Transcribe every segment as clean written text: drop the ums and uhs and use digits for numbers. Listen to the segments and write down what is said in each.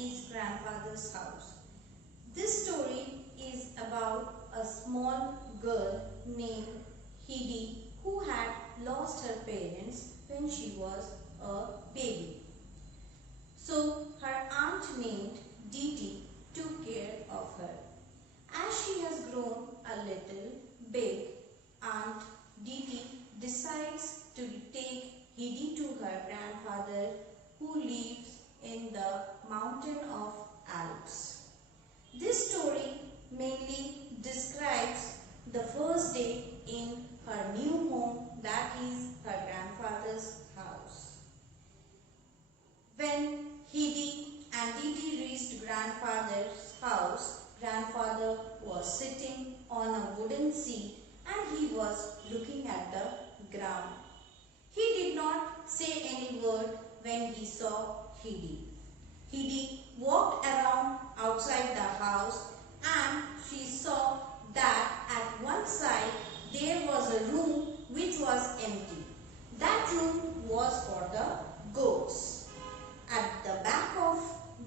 his grandfather's house. This story is about a small girl named Heidi who had lost her parents when she was a baby. So her aunt named Didi took care of her. As she has grown a little big, Aunt Didi decides to take Heidi to her grandfather who lives in the mountain of Alps. This story mainly describes the first day in her new home, that is her grandfather's house. When Heidi and Didi reached grandfather's house, grandfather was sitting on a wooden seat and he was looking at the ground. He did not say any word when he saw Heidi. Heidi walked around outside the house and she saw that at one side there was a room which was empty. That room was for the goats. At the back of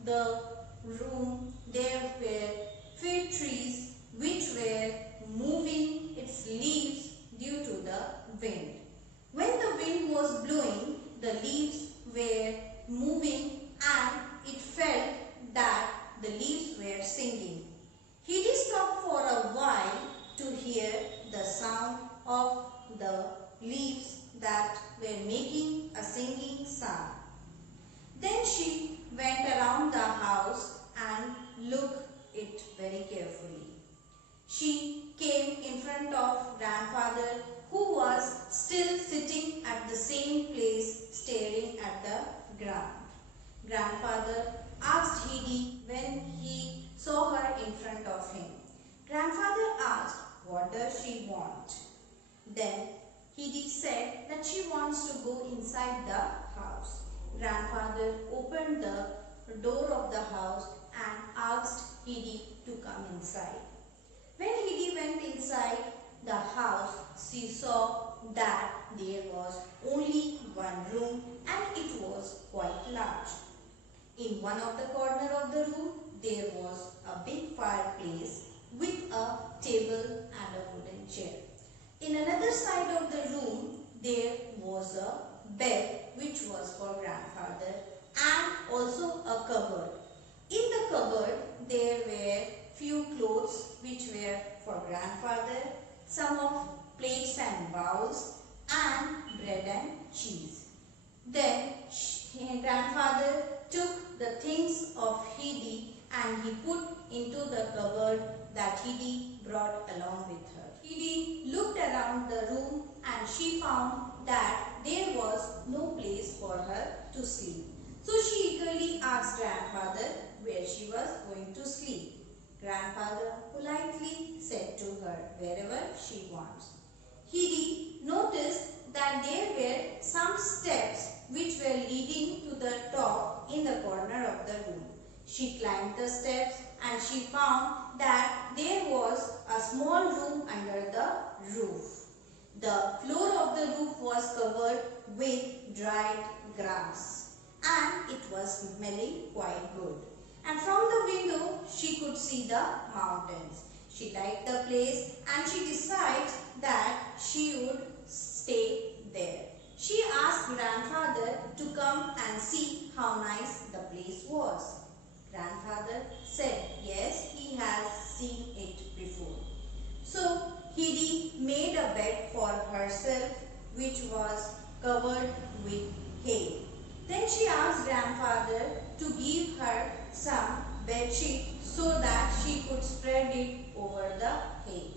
the room there were fig trees which were moving its leaves due to the wind. When the wind was blowing, the leaves were moving and it felt that the leaves were singing. Heidi stopped for a while to hear the sound of the leaves that were making a singing sound. Then she went around the house and looked it very carefully. She came in front of grandfather who was still sitting at the same place staring at the ground. Grandfather asked Heidi when he saw her in front of him. Grandfather asked, "What does she want?" Then Heidi said that she wants to go inside the house. Grandfather opened the door of the house and asked Heidi to come inside. When Heidi went inside the house, she saw that there was only one room and it was quite large. In one of the corner of the room, there was a big fireplace with a table and a wooden chair. In another side of the room, there was a bed which was for grandfather and also a cupboard. In the cupboard, there were few clothes which were for grandfather, some of plates and bowls and bread and cheese. Then grandfather took the things of Heidi and he put into the cupboard that Heidi brought along with her. Heidi looked around the room and she found that there was no place for her to sleep. So she eagerly asked grandfather where she was going to sleep. Grandfather politely said to her wherever she wants. Heidi noticed that there were some steps which were leading to the top in the corner of the room. She climbed the steps and she found that there was a small room under the roof. The floor of the roof was covered with dried grass and it was smelling quite good. And from the window she could see the mountains. She liked the place and she decided that she would stay there. She asked grandfather to come and see how nice the place was. Grandfather said yes, he has seen it before. So Heidi made a bed for herself which was covered with hay. Then she asked grandfather to give her some bed sheet so that she could spread it over the hay.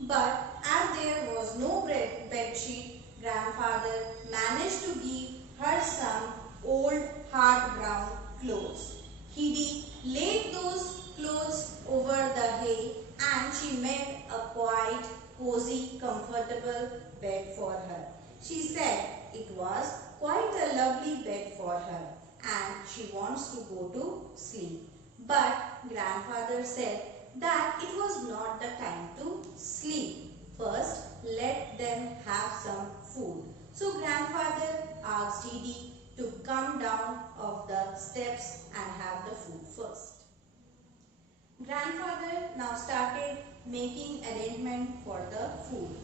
But as there was no bed sheet, grandfather managed to give her some old hard brown clothes. Heidi laid those clothes over the hay and she made a quite cozy, comfortable bed for her. She said it was quite a lovely bed for her and she wants to go to sleep. But grandfather said that it was not the time to sleep. First, let them have some food. So grandfather asked Didi to come down of the steps and have the food first. Grandfather now started making arrangement for the food.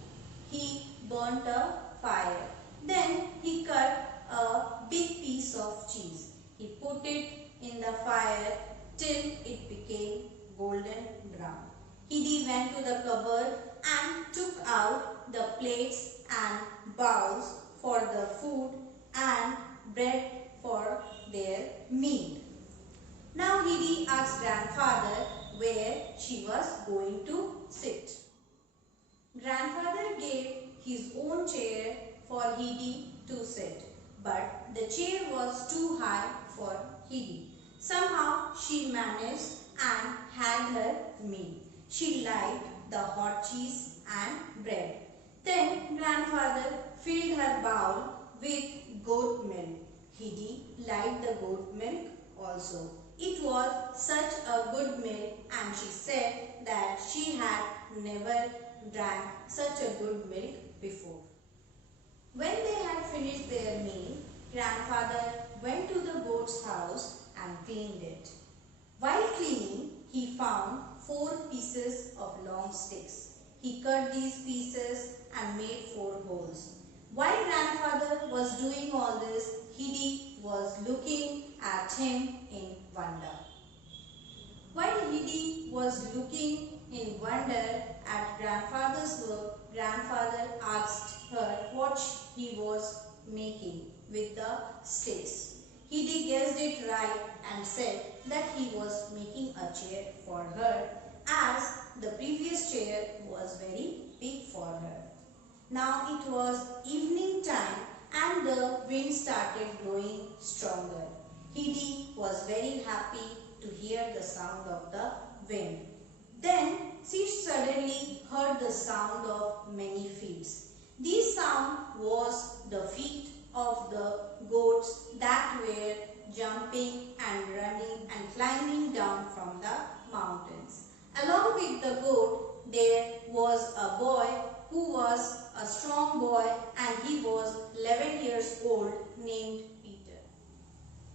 He burnt a fire. Then he cut a big piece of cheese. He put it in the fire till it became golden brown. He went to the cupboard and took out the plates and bowls for the food and bread for their meal. Now Hidi asked grandfather where she was going to sit. Grandfather gave his own chair for Hidi to sit, but the chair was too high for Hidi. Somehow she managed and had her meal. She liked the hot cheese and bread. Then grandfather filled her bowl with goat milk. Hidi liked the goat milk also. It was such a good milk and she said that she had never drank such a good milk before. When they had finished their meal, grandfather went to the goat's house and cleaned it. While cleaning, he found 4 pieces of long sticks. He cut these pieces and made 4 holes. While grandfather was doing all this, Hidi was looking at him in wonder. While Hidi was looking in wonder at grandfather's work, grandfather asked her what he was making with the sticks. Hidi guessed it right and said that he was making a chair for her, as the previous chair was very big for her. Now it was evening time and the wind started blowing stronger. Hidi was very happy to hear the sound of the wind. Then she suddenly heard the sound of many feet. This sound was the feet of the goats that were jumping and running and climbing down from the mountains. Along with the goat, there was a boy who was a strong boy and he was 11 years old, named Peter.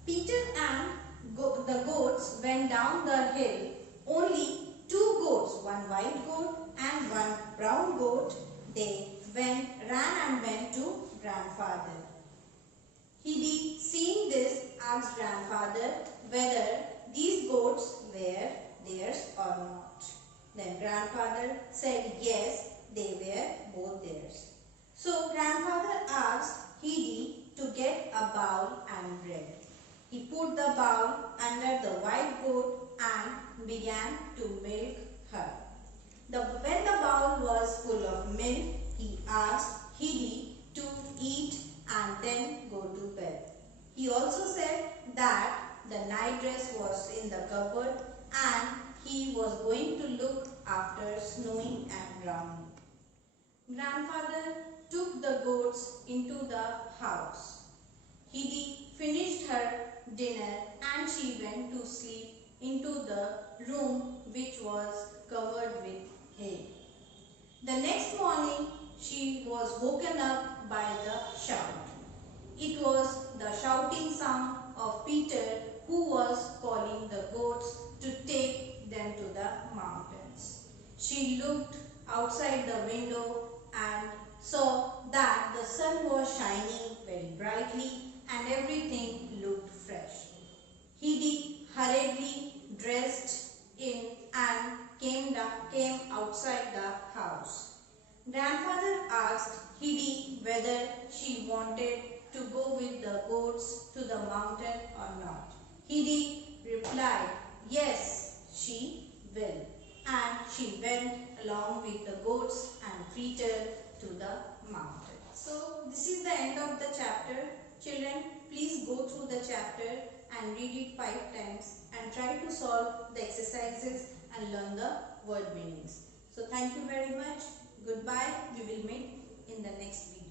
Peter and the goats went down the hill. Only 2 goats, one white goat and one brown goat, they ran and went to grandfather. Hidi, seeing this, asked grandfather whether these goats were theirs or not. Then grandfather said yes, they were both theirs. So grandfather asked Hidi to get a bowl and bread. He put the bowl under the white goat and began to milk her. When the bowl was full of milk, he asked Hidi to eat and then go to bed. He also said that the night dress was in the cupboard and he was going to look after snowing and drowning. Grandfather took the goats into the house. Hidi finished her dinner and she went to sleep into the room which was covered with hay. The next morning she was woken up by the shout. It was the shouting sound of Peter, who was calling the goats to take them to the mountains. She looked outside the window and saw that the sun was shining very brightly and everything looked fresh. Hidi hurriedly dressed in and came outside the house. Grandfather asked Hidi whether she wanted to go with the goats to the mountain or not. Hidi replied, yes, she will. And she went along with the goats and Peter to the mountain. So this is the end of the chapter. Children, please go through the chapter and read it 5 times and try to solve the exercises and learn the word meanings. So thank you very much. Goodbye. We will meet in the next video.